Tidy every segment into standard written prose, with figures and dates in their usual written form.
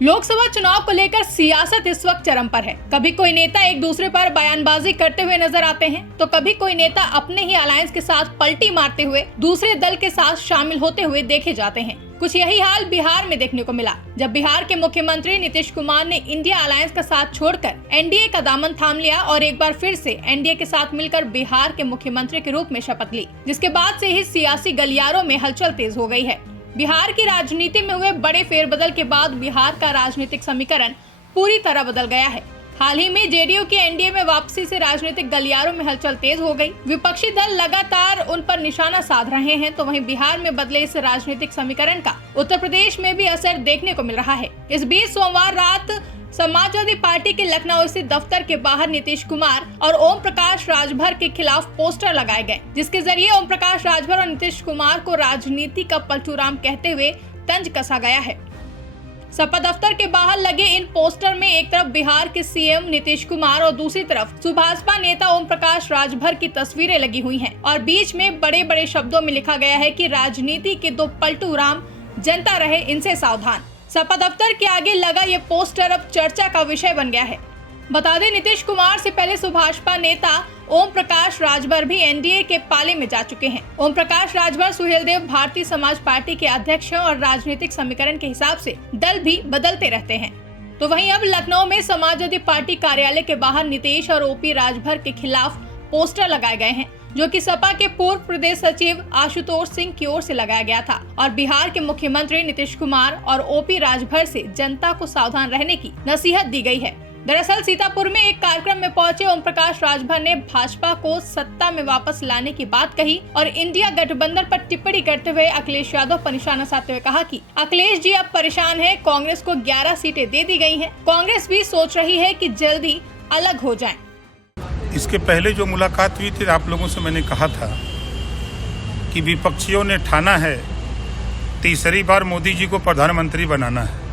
लोकसभा चुनाव को लेकर सियासत इस वक्त चरम पर है। कभी कोई नेता एक दूसरे पर बयानबाजी करते हुए नजर आते हैं, तो कभी कोई नेता अपने ही अलायंस के साथ पलटी मारते हुए दूसरे दल के साथ शामिल होते हुए देखे जाते हैं। कुछ यही हाल बिहार में देखने को मिला, जब बिहार के मुख्यमंत्री नीतीश कुमार ने इंडिया अलायंस का साथ छोड़कर एनडीए का दामन थाम लिया और एक बार फिर से एनडीए के साथ मिलकर बिहार के मुख्यमंत्री के रूप में शपथ ली, जिसके बाद से ही सियासी गलियारों में हलचल तेज हो गई है। बिहार की राजनीति में हुए बड़े फेरबदल के बाद बिहार का राजनीतिक समीकरण पूरी तरह बदल गया है। हाल ही में जेडीयू की एनडीए में वापसी से राजनीतिक गलियारों में हलचल तेज हो गई। विपक्षी दल लगातार उन पर निशाना साध रहे हैं, तो वहीं बिहार में बदले इस राजनीतिक समीकरण का उत्तर प्रदेश में भी असर देखने को मिल रहा है। इस बीच सोमवार रात समाजवादी पार्टी के लखनऊ स्थित दफ्तर के बाहर नीतीश कुमार और ओम प्रकाश राजभर के खिलाफ पोस्टर लगाए गए, जिसके जरिए ओम प्रकाश राजभर और नीतीश कुमार को राजनीति का पलटूराम कहते हुए तंज कसा गया है। सपा दफ्तर के बाहर लगे इन पोस्टर में एक तरफ बिहार के सीएम नीतीश कुमार और दूसरी तरफ सुभाषपा नेता ओम प्रकाश राजभर की तस्वीरें लगी हुई हैं और बीच में बड़े बड़े शब्दों में लिखा गया है कि राजनीति के दो पलटूराम, जनता रहे इनसे सावधान। सपा दफ्तर के आगे लगा ये पोस्टर अब चर्चा का विषय बन गया है। बता दें, नीतीश कुमार से पहले सुभाषपा नेता ओम प्रकाश राजभर भी एनडीए के पाले में जा चुके हैं। ओम प्रकाश राजभर सुहेलदेव भारतीय समाज पार्टी के अध्यक्ष हैं और राजनीतिक समीकरण के हिसाब से दल भी बदलते रहते हैं। तो वहीं अब लखनऊ में समाजवादी पार्टी कार्यालय के बाहर नीतीश और ओपी राजभर के खिलाफ पोस्टर लगाए गए हैं, जो कि सपा के पूर्व प्रदेश सचिव आशुतोष सिंह की ओर से लगाया गया था और बिहार के मुख्यमंत्री नीतीश कुमार और ओपी राजभर से जनता को सावधान रहने की नसीहत दी गई है। दरअसल सीतापुर में एक कार्यक्रम में पहुंचे ओम प्रकाश राजभर ने भाजपा को सत्ता में वापस लाने की बात कही और इंडिया गठबंधन पर टिप्पणी करते हुए अखिलेश यादव पर निशाना साधते हुए कहा कि अखिलेश जी अब परेशान है, कांग्रेस को 11 सीटें दे दी गई हैं, कांग्रेस भी सोच रही है कि जल्दी अलग हो जाएं। इसके पहले जो मुलाकात हुई थी, आप लोगों से मैंने कहा था कि विपक्षियों ने ठाना है तीसरी बार मोदी जी को प्रधानमंत्री बनाना है।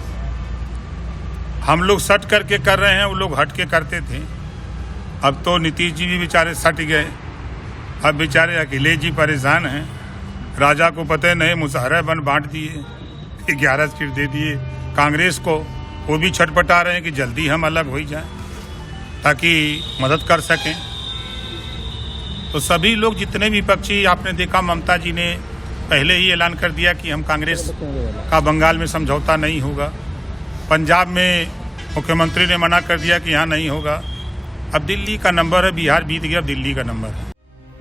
हम लोग सट करके कर रहे हैं, वो लोग हट के करते थे। अब तो नीतीश जी भी बेचारे सट गए, अब बेचारे अखिलेश जी परेशान हैं। राजा को पता नहीं, मुसहरा बन बांट दिए, 11 सीट दे दिए कांग्रेस को। वो भी छटपटा रहे हैं कि जल्दी हम अलग हो जाएं ताकि मदद कर सकें। तो सभी लोग जितने विपक्षी, आपने देखा ममता जी ने पहले ही ऐलान कर दिया कि हम कांग्रेस का बंगाल में समझौता नहीं होगा। पंजाब में मुख्यमंत्री ने मना कर दिया कि यहाँ नहीं होगा। अब दिल्ली का नंबर है, बिहार बीत गया, अब दिल्ली का नंबर है।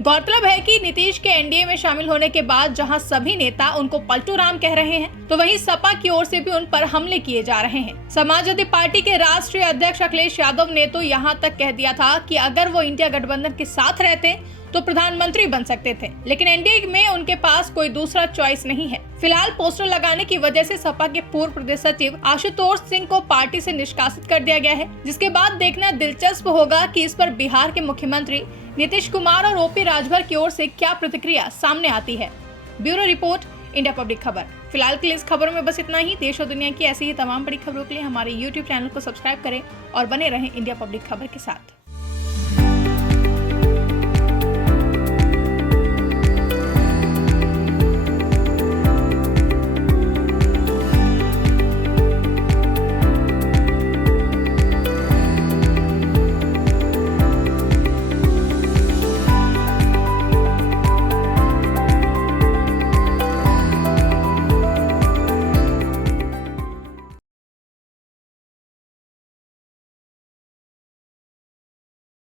गौरतलब है कि नीतीश के एनडीए में शामिल होने के बाद जहां सभी नेता उनको पलटूराम कह रहे हैं, तो वहीं सपा की ओर से भी उन पर हमले किए जा रहे हैं। समाजवादी पार्टी के राष्ट्रीय अध्यक्ष अखिलेश यादव ने तो यहां तक कह दिया था कि अगर वो इंडिया गठबंधन के साथ रहते तो प्रधानमंत्री बन सकते थे, लेकिन एनडीए में उनके पास कोई दूसरा चॉइस नहीं है। फिलहाल पोस्टर लगाने की वजह से सपा के पूर्व प्रदेश सचिव आशुतोष सिंह को पार्टी से निष्कासित कर दिया गया है, जिसके बाद देखना दिलचस्प होगा कि इस पर बिहार के मुख्यमंत्री नीतीश कुमार और ओपी राजभर की ओर से क्या प्रतिक्रिया सामने आती है। ब्यूरो रिपोर्ट, इंडिया पब्लिक खबर। फिलहाल के लिए इस खबरों में बस इतना ही। देश और दुनिया की ऐसी ही तमाम बड़ी खबरों के लिए हमारे YouTube चैनल को सब्सक्राइब करें और बने रहें इंडिया पब्लिक खबर के साथ।